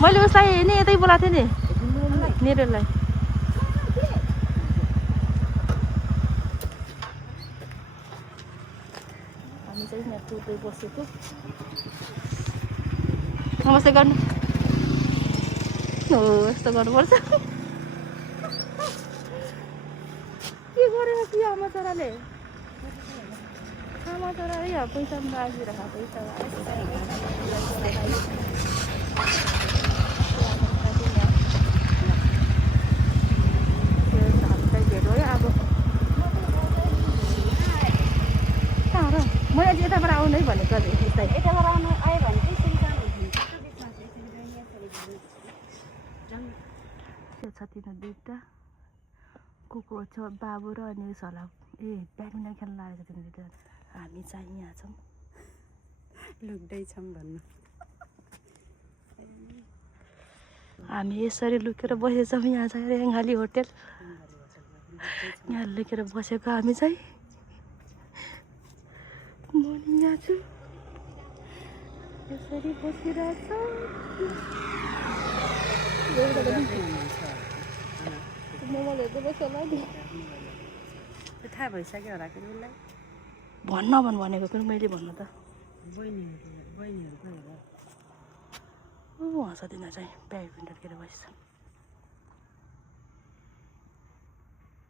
मैले उसलाई नि यतै बोलाएको थिएँ नि निरुललाई। हामी चाहिँ यहाँ टुटै बसेको। नमस्ते गर्नु हो, यस्तो गर्नुपर्छ। के गरेर कि आमा छोराले यहाँ पैसा पनि राखिरहेको पैसा भेटो है अब कहाँ र मैले चाहिँ यताबाट आउनु है भनेको यताबाट आउनु आयो भने त्यो छ तिनीहरू दुईवटा कुकुर छ बाबु र अनि उसहरूलाई ब्याडमिन्टन खेल्न लागेको छ तिनीहरू। हामी चाहिँ यहाँ छौँ लुक्दैछौँ भन्नु। हामी यसरी लुकेर बसेछौँ। यहाँ चाहिँ रेङ्गाली होटेल, यहाँ लुकेर बसेको हामी चाहिँ। म यहाँ छु यसरी बसिरहेछौँ। मोबाइलहरू त बस्छ होला नि। थाहा भइसक्यो होला कि उसलाई भन्न भनेको पनि मैले भन्नु त हाँस दिन चाहिँ ब्याडमिन्टन खेलेर बस्छ।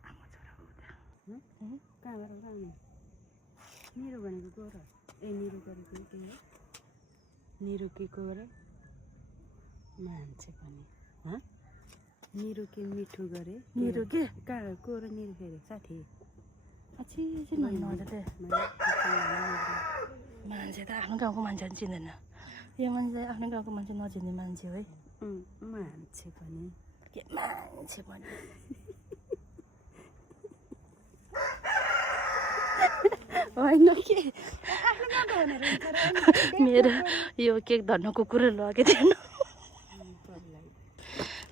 आमा छोरा हो त्यहाँ कहाँबाट आउने निरु भनेको को र निरु गरेको के हो निरु के को रे मान्छे पनि निरु के मिठो गरे निरु के कहाँ को र निरु फेरि साथी मान्छे त आफ्नो गाउँको मान्छे पनि चिन्दैन। यो मान्छे आफ्नो गाउँको मान्छे नचिन्ने मान्छे हो है। मान्छे पनि के मान्छे पनि होइन के मेरो यो केक धन्न कुकुरले लगेको थिएन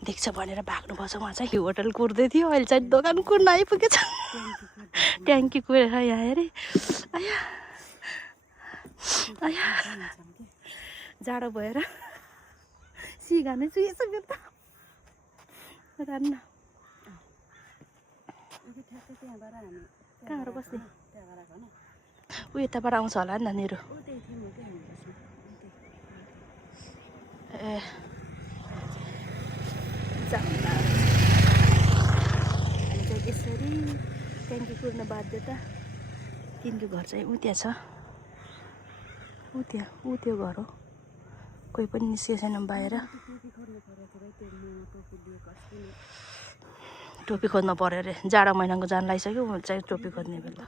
देख्छ भनेर भाग्नुपर्छ। उहाँ चाहिँ होटल कुर्दै थियो, अहिले चाहिँ दोकान कुर्न आइपुगेछ। ट्याङ्की कुरेर यहाँ हेरे जाडो भएर सिगा नै चुहेछ मेरो त रान्न। कहाँबाट बस्ने ऊ यताबाट आउँछ होला नि नानीहरू। ए यसरी ट्याङ्की कुर्न बाध्यता। तिनको घर चाहिँ ऊ त्यहाँ छ, ऊ त्यो घर हो। कोही पनि निस्केको छैन बाहिर। टोपी खोज्नु पर्यो अरे, जाडो महिनाको जान लागिसक्यो चाहिँ टोपी खोज्ने बेला।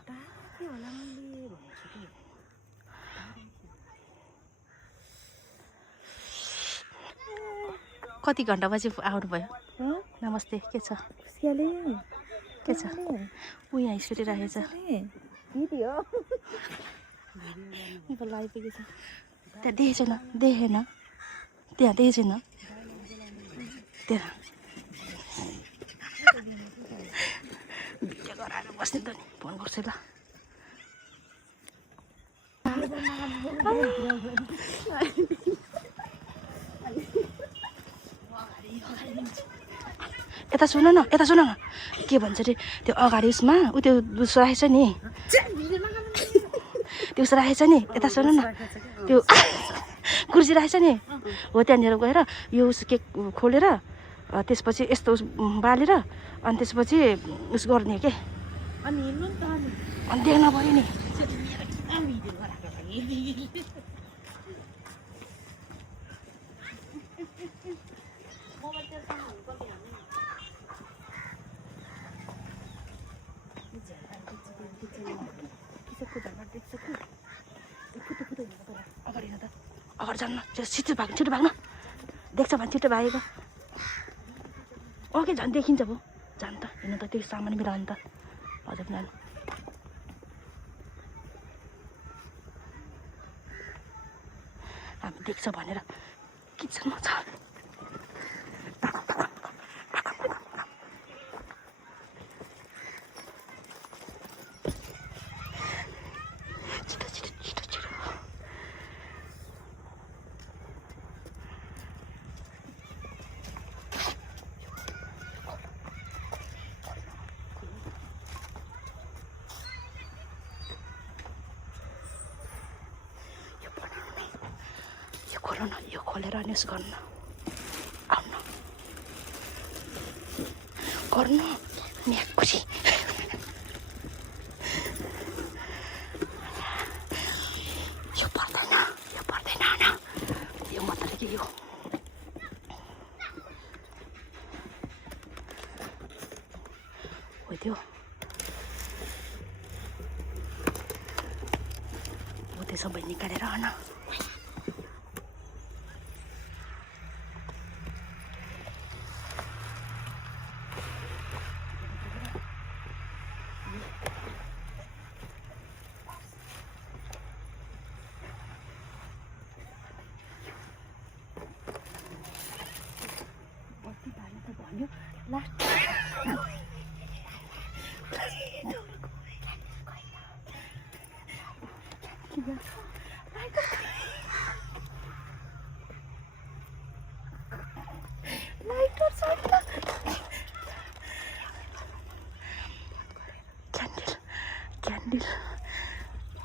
कति घन्टापछि आउनुभयो? नमस्ते, के छ? के छ? ऊ यहाँ सुतिरहेछ। आइपुगेछ त्यहाँ देखेन त्यहाँ देखेन त्यहाँ भिडियो गराएर बस्ने त नि फोन गर्छु ल। यता सुन न के भन्छ अरे त्यो अगाडि उसमा ऊ त्यो उस राखेछ नि, त्यो उस राखेछ नि। यता सुन न त्यो कुर्सी राखेछ नि हो, त्यहाँनिर गएर यो उस केक खोलेर त्यसपछि यस्तो उस बालेर अनि त्यसपछि उस गर्ने के अनि देख्न पऱ्यो नि। अगाडि जान्न छिटो भाग्न देख्छ भने छिटो भागेको। ओके झन् देखिन्छ भयो जान त हिँड्नु त त्यो सामान मिलाउनु त हजुर नानी। हामी देख्छ भनेर किचनमा छ। खोल्नु न यो खोलेर अनि यसो गर्नु न आउनु गर्नु म्याकुरी यो पर्दैन न यो मात्रै के यो हो त्यो हो त्यो सबै निकालेर आउन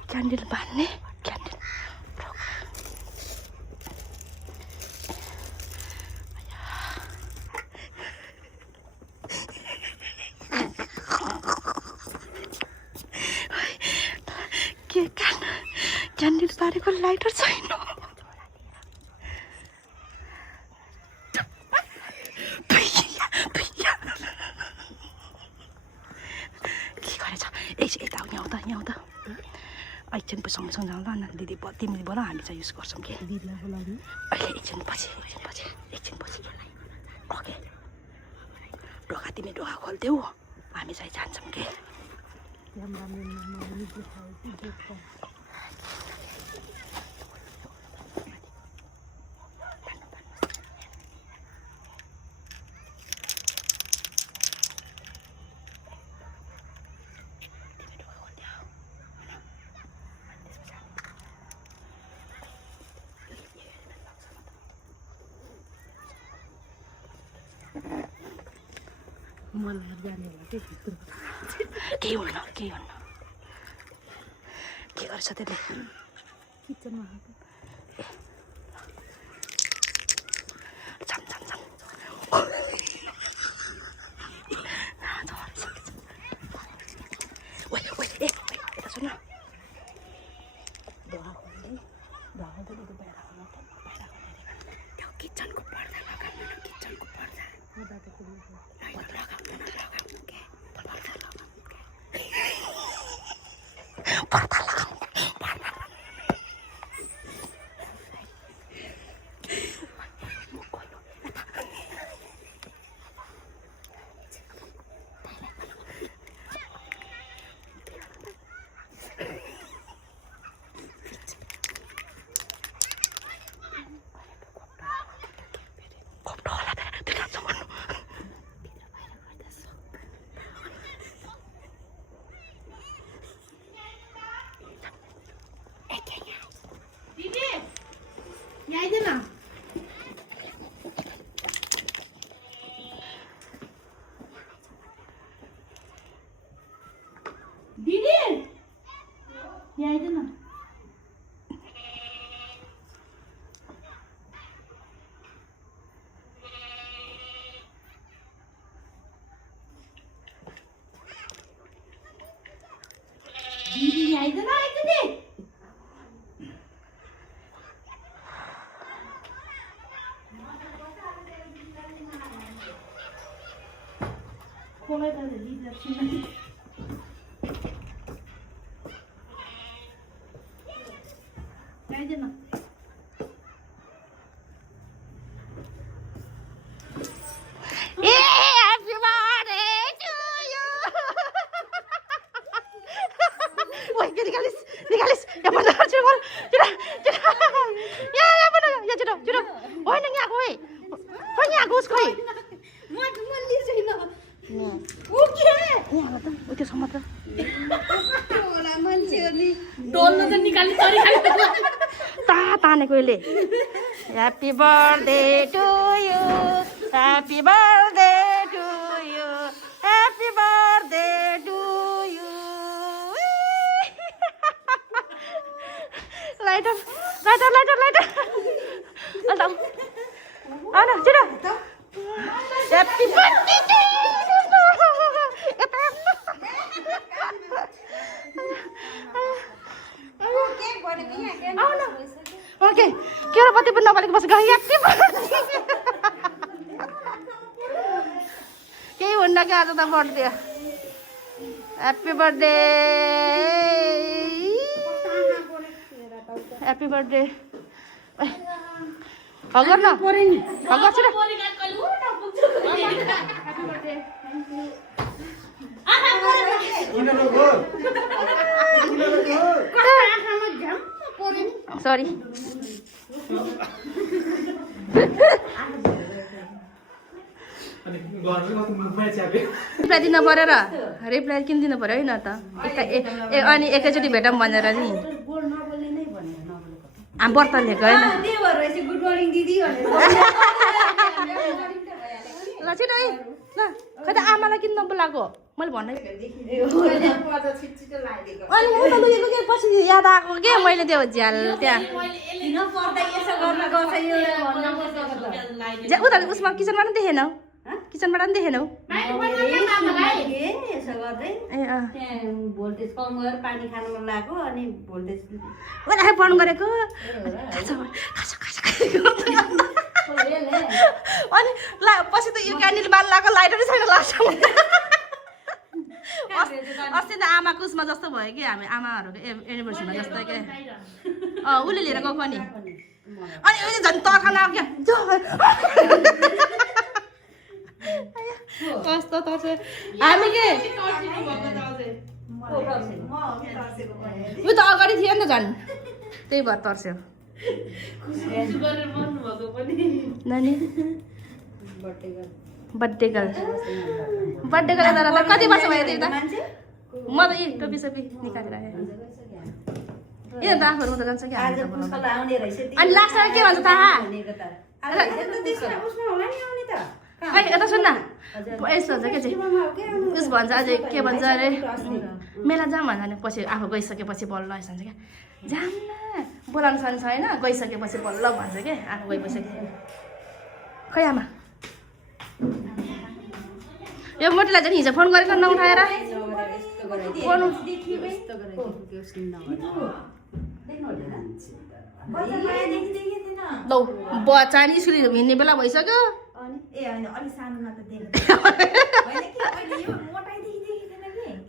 क्यान्डल बान्ने क्यान्डल के क्यान्डल पारेको लाइटर छैन के गरेछ यता यहाँ आउँदा एकछिन सँगसँगै जाउँला न दिदी तिमीले बोला हामी चाहिँ युज गर्छौँ कि दिदीलाई बोलाउनु अहिले एकछिन पछि ओके ढोका तिमी ढोका खोल्थ्यौ हामी चाहिँ जान्छौँ कि मलाई जाने होला के केही हुन्न के गर्छ त्यसले किचनमा यता सुन त्यो किचनको पर्दा लगाउनु किचनको पर्दा तानेकोले happy birthday to you happy birthday to you happy birthday to you lighter lighter lighter lighter अन्त आउन छिटो ह्याप्पी बर्थडे ओके के पति पनि नपालेको बस गयो ह्याप्पी बर्थडे केही हुन्न क्या आज त birthday happy birthday happy birthday hug गर्न हग गर्छु र सरी रिप्लाई दिन पऱ्यो र रिप्लाई किन दिनु पऱ्यो होइन त अनि एकैचोटि भेटौँ भनेर नि व्रत लिएको होइन ल छिटो है ल खै त आमालाई किन नबोलाएको मैले भन्नै अनि म त लुकेको के पछि याद आएको के मैले त्यो झ्याल त्यहाँ उता उसमा किचनबाट पनि देखेनौ किचनबाट पनि देखेनौ भोल्टेज कम गरेर पानी खानु मन लाग्यो अनि भोल्टेज उसलाई बन्द गरेको अनि पछि त यो क्यान्डल बाल्न लगाएको लाइटरै छैन लास्टमा अस्ति त आमाको उसमा जस्तो भयो कि हामी आमाहरूको एनिभर्सरीमा जस्तो के उसले लिएर गएको नि अनि उसले झन् तर्खन आएको क्या कस्तो त हामी के उ त अगाडि थियो नि त झन् त्यही भएर तर्स्यो नानी बर्थडे गर्ल तर कति वर्ष भयो त्यही त म त यी टोपी सोपी निकालेर आएँ ए त आफूहरू त जान्छ कि अनि लास्ट के भन्छ थाहा खै यता सुन्न यस्तो हुन्छ के चाहिँ उस भन्छ अझै के भन्छ अरे मेला जाऊँ भन्छ नि पछि आफू गइसकेपछि बल्ल यस्तो हुन्छ क्या जाऊँ न बोलाउनु सक्ने छैन गइसकेपछि बल्ल भन्छ क्या आफू गइपछि खै आमा यो मोटीलाई चाहिँ हिजो फोन गरेको नउठाएर लौ बच्चा नि स्कुल हिँड्ने बेला भइसक्यो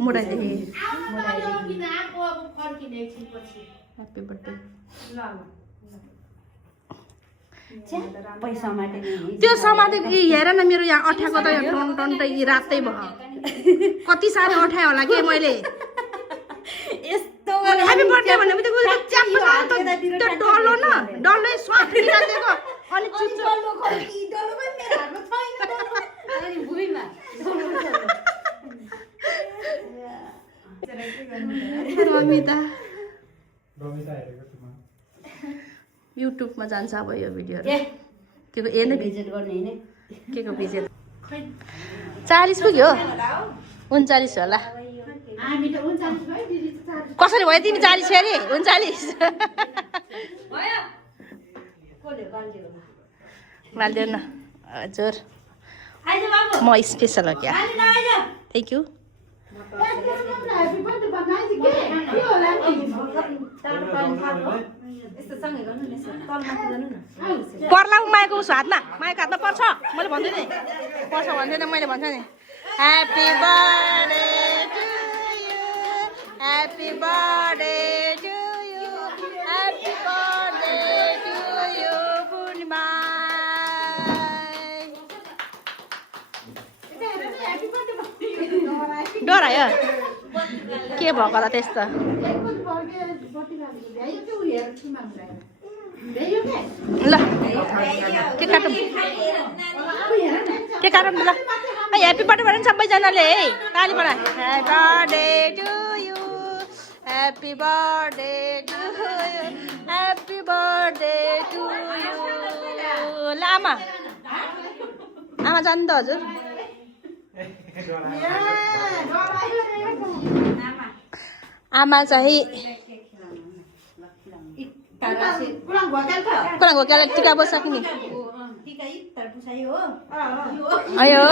मोटाइदेखि ह्याप्पी बर्थडे त्यो समाते हेर न मेरो यहाँ अठ्याएको त टन टन त रातै भयो कति साह्रो अठ्यायो होला के मैले ह्याप्पी बर्थडे भन्ने त्यो डल्लो न डल्लै स्वाद निकालिदिएको अनि रमिता युट्युबमा जान्छ अब यो भिडियोहरू के को नै भिजिट गर्ने हैन के को भिजिट 40 पुग्यो 39 होला हामी त 39 भयो दिदी त 40 कसरी भयो तिमी 40 फेरि 39 भयो कोले गाल्दियो न हजुर आइज बाबु म स्पेशल हो क्या थ्यांक यू ह्यापी बर्थडे बनाइ के होला पर्ला मायाको उसो हातमा मायाको हातमा पर्छ मैले भन्दै नि पर्छ भन्दैन मैले भन्छ नि happy birthday to you happy birthday to you happy birthday to you Purnima डरायो के भएको त त्यस्तो ल के काटौँ ल ह्याप्पी बर्थडे भन्नु सबैजनाले है ताली बडा happy birthday to you happy birthday to you happy birthday to you ल आमा जानु त हजुर आमा चाहिँ कुराको क्यारेट टिका बसिसक्ने अयो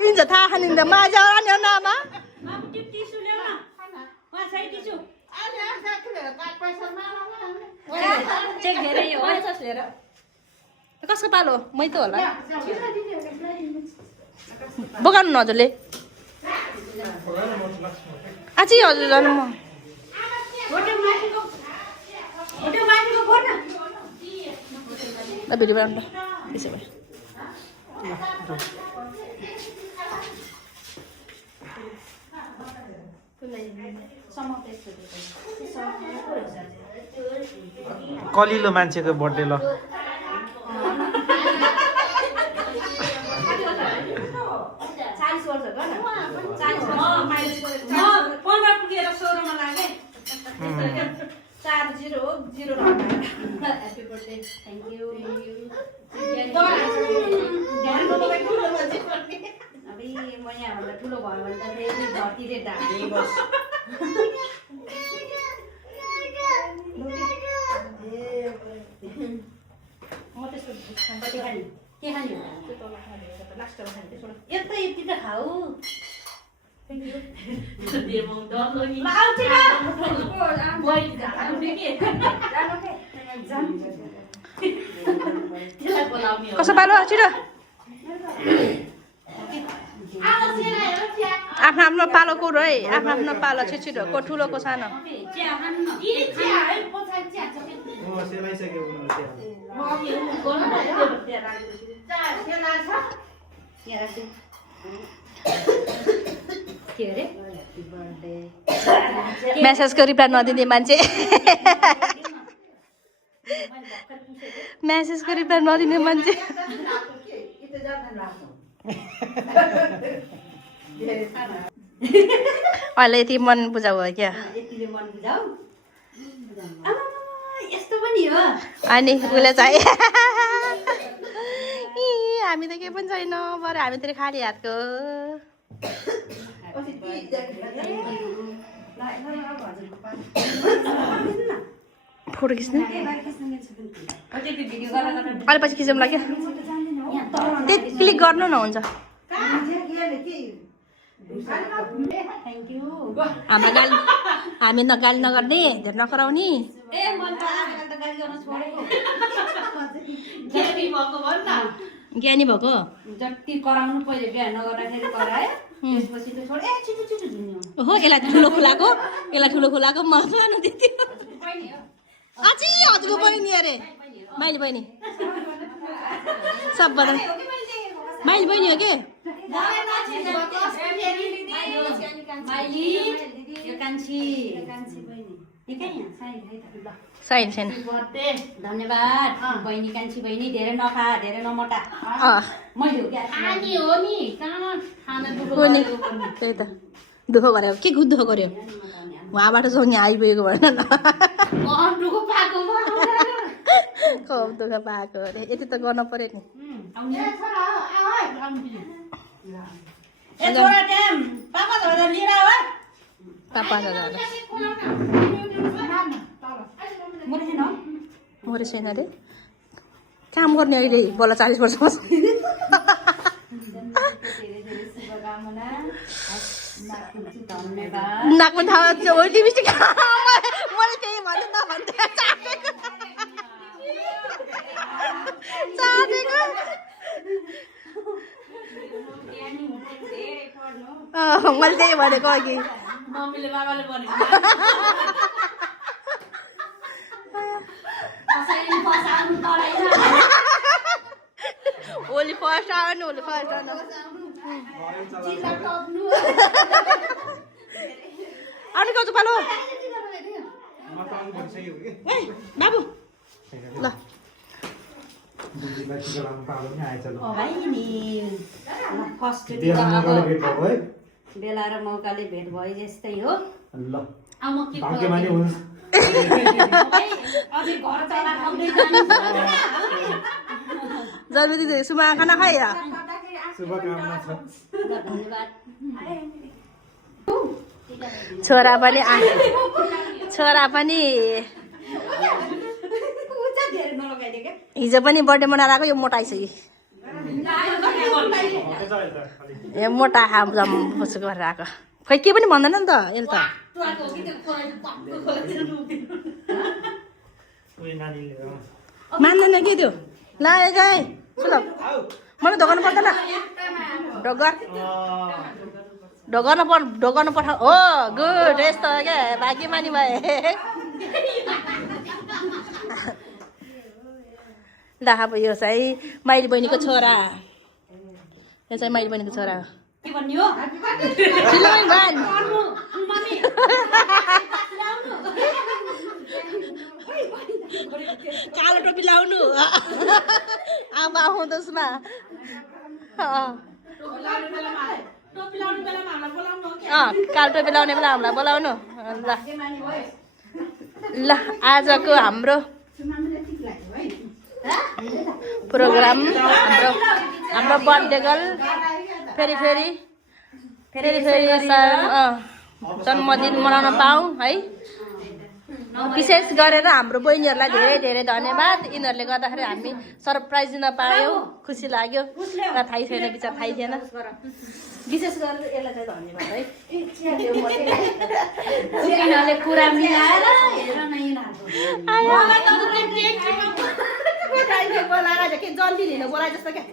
हुन्छ थाहा खानिन्छ माझा नि नामा कसको पालो मै त होला बोकाउनु न हजुरले आजै हजुर जानु म भिडियो बनाउनु त्यसो भए कलिलो मान्छेको बर्थडे ल ठुलो भयो भने त फेरि धरतीले ढाक्ने बस म त्यस्तो के खाने यता यति त खाऊ कसो पालो छिटो आफ्नो आफ्नो पालो को है आफ्नो आफ्नो पालो छिटो को ठुलो को सानो मेसेजको रिप्लाई नदिने मान्छे मेसेजको रिप्लाई नदिने मान्छे अहिले यति मन बुझाउ हो क्या अनि उसले चाहिँ हामी त केही पनि छैन बरु हामी त खाली हातको फोटो खिच्नु अहिले पछि खिचौँ लाग्यो त्यति क्लिक गर्नु न हुन्छ हाम्रो गाली हामी गाली नगर्ने धेरै नकराउने ज्ञानी भएको जति कराउनु पहिले बिहा नगर्दाखेरि करायो त्यसपछि त छोड ए छिटो छिटो झुन्यो ओहो यसलाई ठुलो खुलाको मजानु दिन्थ्यो अझै हजुरको बहिनी अरे माइली बहिनी सबभन्दा माइली बहिनी हो के साइन छैन धन्यवाद बहिनी कान्छी बहिनी धेरै नखा धेरै नमटा मैले त्यही त दुःख गऱ्यो के दुःख गऱ्यो उहाँबाट सँगै आइपुगेको भएन न कम दुःख पाएको अरे यति त गर्नु पर्यो नि पापा मरे छैन अरे काम गर्ने अहिले बल्ल 40 वर्षमा नाकमा थाहा हो लिपस्टिक मैले त्यही भन्नु त भन्दै मैले त्यही भनेको अघि ओली फर्स्ट आउनु आउनु काउजु पालो बाबु ल बेला र मौकाले भेट भयो जस्तै हो भाग्यमानी हुनु जन्मदिन सुमा खाना खाइ शुभकामना छ छोरा पनि हिजो पनि बर्थडे मनाएर आएको यो मोटाइसक्यो ए मोटा जम गरेर आएको खै के पनि भन्दैन नि त यसले त मान्दैन के त्यो ला जाए सुन मलाई ढोकाउनु पर्दैन ढोकाउनु पठाऊ हो गुड यस्तो क्या भाग्यमानी भए ल अब यो चाहिँ माइली बहिनीको छोरा यो चाहिँ माइली बहिनीको छोरा कालो टोपी लाउनु आमा आउँदोस् कालो टोपी लाउने बेला हामीलाई बोलाउनु ल आजको हाम्रो प्रोग्राम हाम्रो बर्थडे गर्ल फेरि जन्मदिन मनाउन पाऊँ है विशेष गरेर हाम्रो बहिनीहरूलाई धेरै धेरै धन्यवाद यिनीहरूले गर्दाखेरि हामी सरप्राइज दिन पायौँ खुसी लाग्यो र थाहै छैन बिचार थाहै थिएन विशेष गरेर यसलाई चाहिँ धन्यवाद है यिनीहरूले कुरा मिलाएर बोलाएर के जन्दिनीहरू बोलाए जस्तो क्या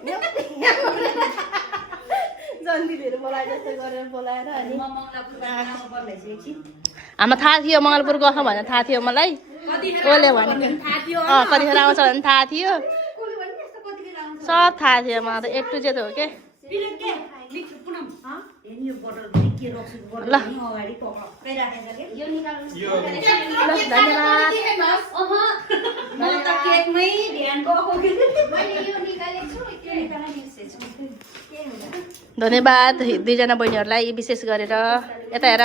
जन्दिनीहरू बोलाए जस्तो गरेर बोलाएर अनि हामीलाई थाहा थियो मङ्गलपुर गएको भनेर थाहा थियो मलाई कसले भने कतिखेर आउँछ भने थाहा थियो सब थाहा थियो मलाई त A to Z हो के ल धन्यवाद दुईजना बहिनीहरूलाई विशेष गरेर यता हेर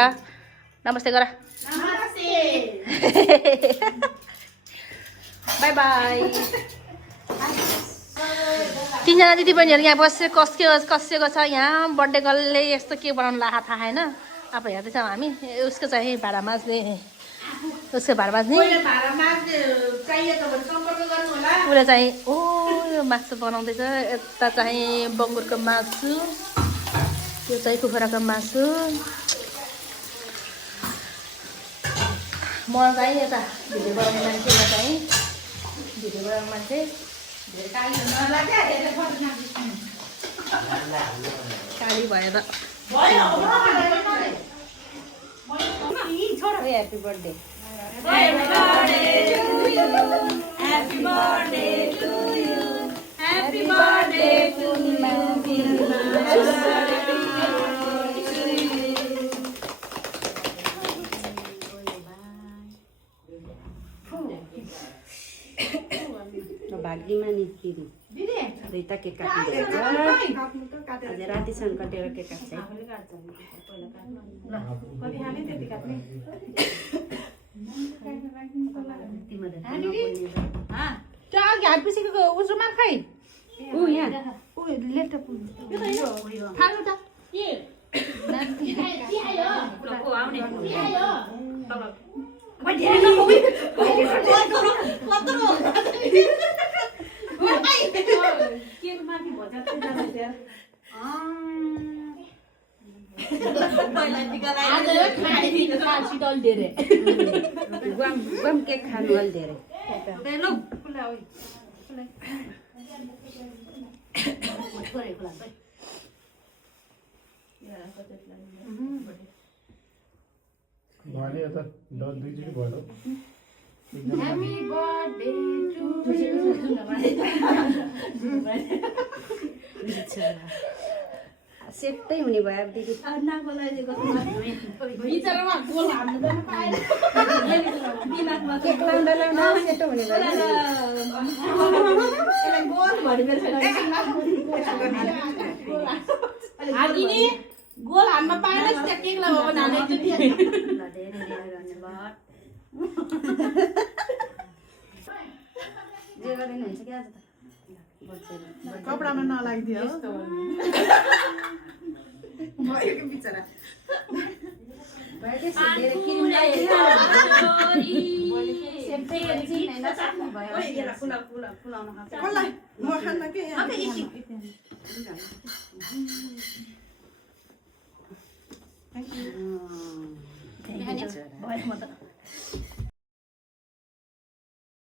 नमस्ते गर बाई बाई तीनजना दिदी बहिनीहरू यहाँ बसेको कसिएको छ यहाँ बर्थडे गर्लले यस्तो के बनाउनु ला थाहा छैन अब हेर्दैछौँ हामी उसको चाहिँ भाडा माझ्ने उसको भाडा माझ्ने उसले चाहिँ ओ यो मासु बनाउँदैछ यता चाहिँ बङ्गुरको मासु त्यो चाहिँ कुखुराको मासु म चाहिँ यता भिडियो बनाउने मान्छेलाई चाहिँ भिडियो बनाउने मान्छे काली भएर ह्याप्पी बर्थडे भाग्यमानी फेरि दुईटा केक काटिन्छ आज रातिसम्म काटेर केक काट्छ केक खानु अलि धेरै भने त दुईचोटि भयो Happy birthday to you. सेटै हुने भयो अब दिदी केक लाउँदा लाउँदा सेटो हुने भयो गोल हान्न पाएन केक लगाउन जे गरिदिनु हुन्छ क्या आज त कपडामा नलागिदियो भयो कि बिचरा कसलाई म खान्न के भयो म त